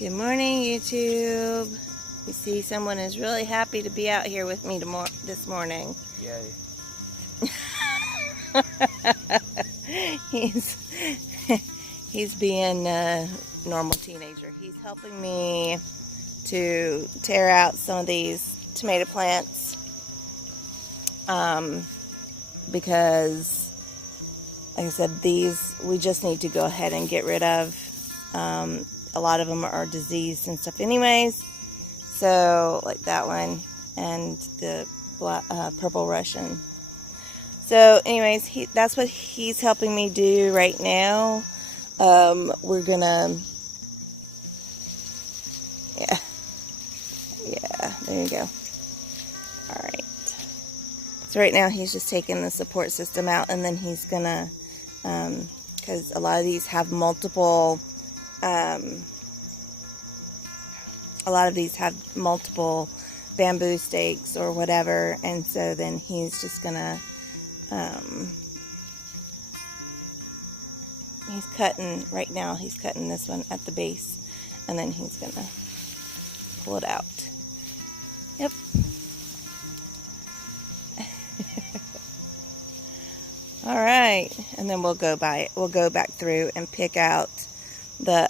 Good morning, YouTube. You see, someone is really happy to be out here with me this morning. Yay. He's being a normal teenager. He's helping me to tear out some of these tomato plants because, like I said, these we just need to go ahead and get rid of. A lot of them are diseased and stuff anyways, so like that one and the purple Russian. So anyways, that's what he's helping me do right now. We're gonna, yeah, there you go. Alright, so right now he's just taking the support system out, and then he's gonna, because a lot of these have multiple bamboo stakes or whatever, and so then he's just gonna he's cutting right now. He's cutting this one at the base, and then he's gonna pull it out. Yep. All right, and then we'll go back through and pick out the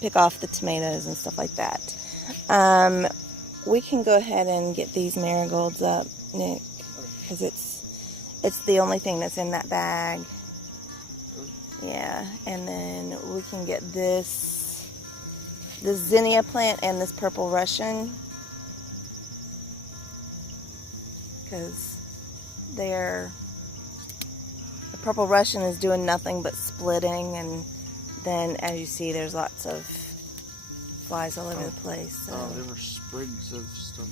pick off the tomatoes and stuff like that. We can go ahead and get these marigolds up, Nick, because it's the only thing that's in that bag. Yeah, and then we can get this zinnia plant and this purple Russian, because the purple Russian is doing nothing but splitting, and then as you see, there's lots of flies all over the place. So. Oh, there were sprigs of stuff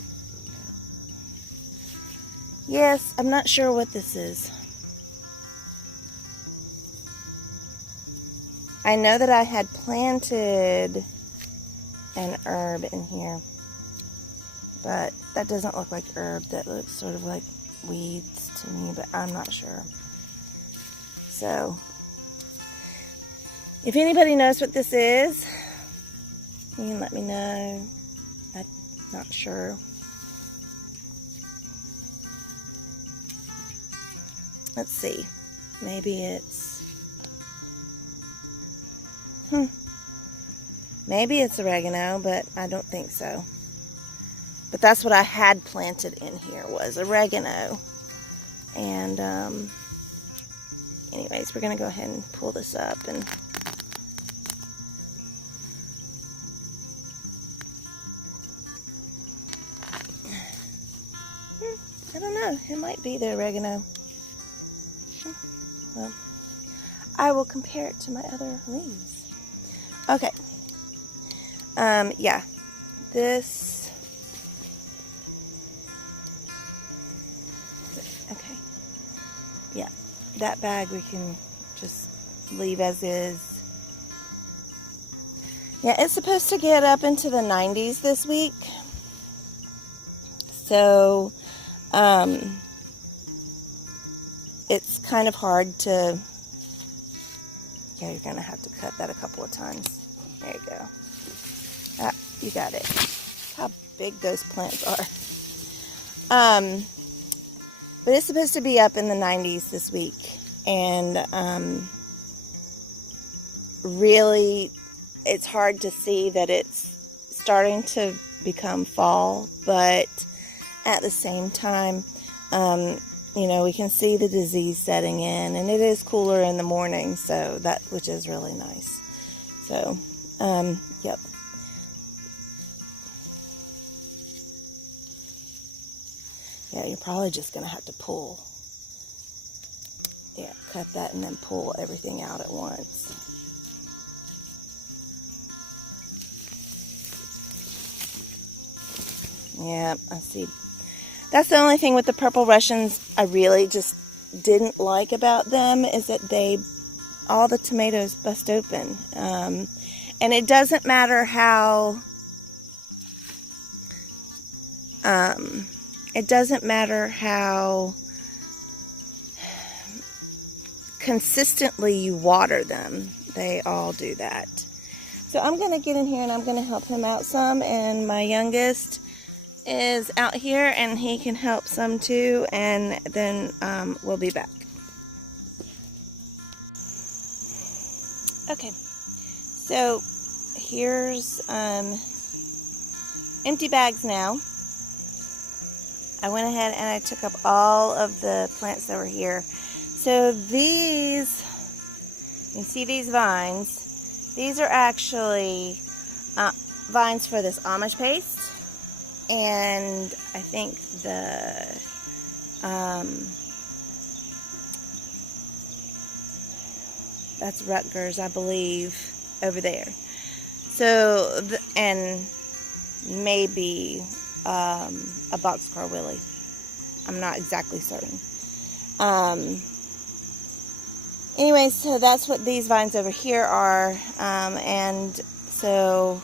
in Yes, I'm not sure what this is. I know that I had planted an herb in here, but that doesn't look like herb. That looks sort of like weeds to me, but I'm not sure. So, if anybody knows what this is, you can let me know. I'm not sure. Let's see. Maybe it's... Maybe it's oregano, but I don't think so. But that's what I had planted in here, was oregano. And, anyways, we're going to go ahead and pull this up and... I don't know. It might be the oregano. Well, I will compare it to my other leaves. Okay. Yeah. This. Okay. Yeah. That bag we can just leave as is. Yeah, it's supposed to get up into the 90s this week. So, it's kind of hard to, yeah, you're going to have to cut that a couple of times. There you go. Ah, you got it. How big those plants are. But it's supposed to be up in the 90s this week. And, really, it's hard to see that it's starting to become fall, but at the same time, you know, we can see the disease setting in, and it is cooler in the morning, so which is really nice. So, yep. Yeah, you're probably just going to have to pull. Yeah, cut that and then pull everything out at once. Yeah, I see. That's the only thing with the purple Russians I really just didn't like about them, is that all the tomatoes bust open. And it doesn't matter how, consistently you water them. They all do that. So I'm going to get in here and I'm going to help him out some. And my youngest is out here and he can help some too. And then we'll be back. Okay. So here's empty bags now. I went ahead and I took up all of the plants that were here. So these, you see these vines, these are actually vines for this Amish paste. And I think that's Rutgers, I believe, over there. So, and maybe a boxcar willy. I'm not exactly certain. Anyway, so that's what these vines over here are. And so,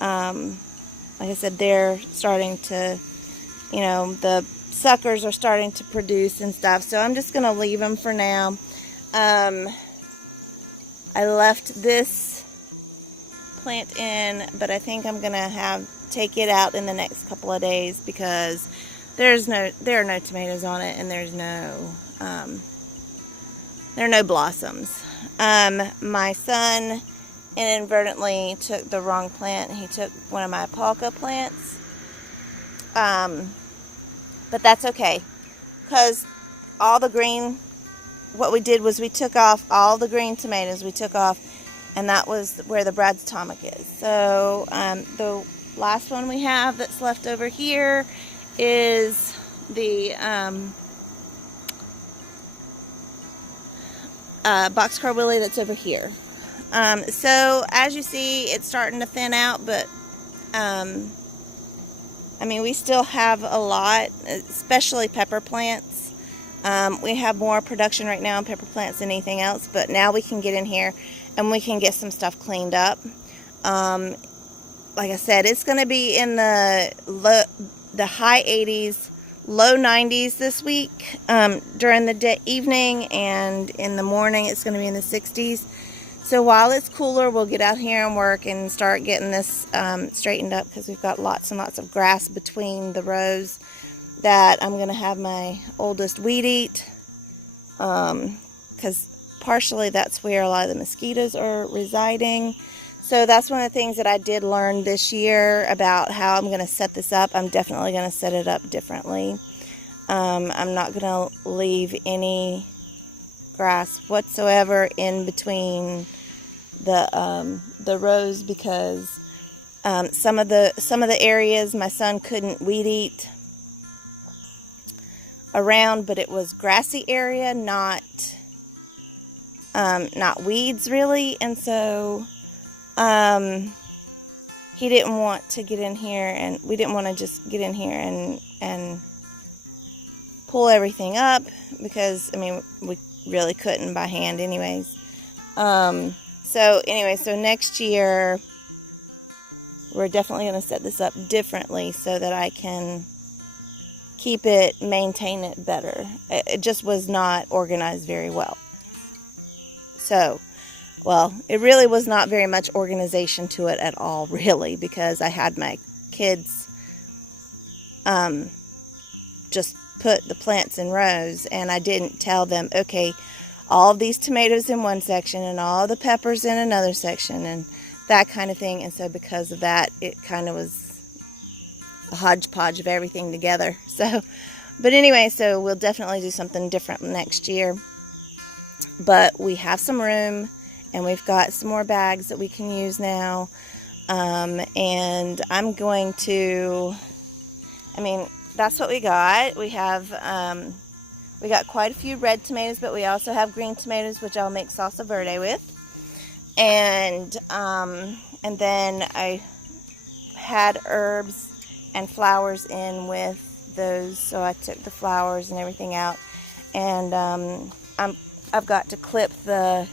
like I said, they're starting to, the suckers are starting to produce and stuff. So I'm just going to leave them for now. I left this plant in, but I think I'm going to take it out in the next couple of days because there are no tomatoes on it and there are no blossoms. My son inadvertently took the wrong plant. He took one of my polka plants. But that's okay because all the green, what we did was we took off all the green tomatoes. We took off, and that was where the Brad's Atomic is. So the last one we have that's left over here is the boxcar willy that's over here. So as you see, it's starting to thin out, but I mean, we still have a lot, especially pepper plants. We have more production right now in pepper plants than anything else, but now we can get in here and we can get some stuff cleaned up. Like I said, it's going to be in the high 80s, low 90s this week during the evening, and in the morning it's going to be in the 60s. So while it's cooler, we'll get out here and work and start getting this straightened up because we've got lots and lots of grass between the rows that I'm going to have my oldest weed eat, because partially that's where a lot of the mosquitoes are residing. So that's one of the things that I did learn this year about how I'm going to set this up. I'm definitely going to set it up differently. I'm not going to leave any grass whatsoever in between the rows because some of the areas my son couldn't weed eat around, but it was grassy area, not weeds really, and so he didn't want to get in here, and we didn't want to just get in here and pull everything up because I mean we really couldn't by hand anyways. So next year we're definitely going to set this up differently so that I can keep it, maintain it better. It just was not organized very well. So, well, it really was not very much organization to it at all, really, because I had my kids just put the plants in rows, and I didn't tell them, okay, all of these tomatoes in one section and all the peppers in another section and that kind of thing. And so because of that, it kind of was a hodgepodge of everything together. So, but anyway, so we'll definitely do something different next year. But we have some room and we've got some more bags that we can use now. And I'm going to, that's what we got. We have, we got quite a few red tomatoes, but we also have green tomatoes, which I'll make salsa verde with. And then I had herbs and flowers in with those, so I took the flowers and everything out. And I've got to clip the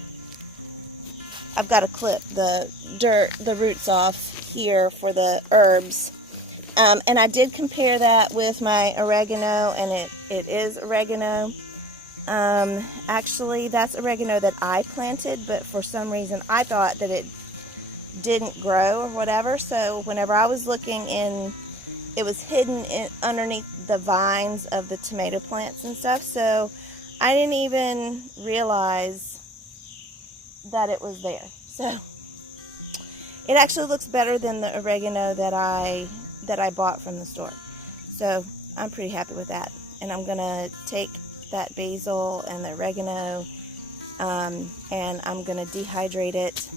roots off here for the herbs. And I did compare that with my oregano, and it is oregano. Actually, that's oregano that I planted, but for some reason I thought that didn't grow or whatever. So whenever I was looking in, it was hidden underneath the vines of the tomato plants and stuff. So I didn't even realize that it was there. So it actually looks better than the oregano that I bought from the store. So I'm pretty happy with that. And I'm gonna take that basil and the oregano, and I'm gonna dehydrate it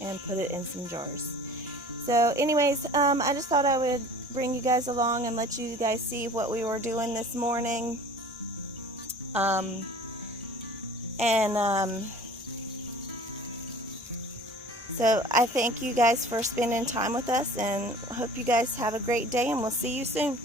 and put it in some jars. So anyways, I just thought I would bring you guys along and let you guys see what we were doing this morning. So I thank you guys for spending time with us, and hope you guys have a great day, and we'll see you soon.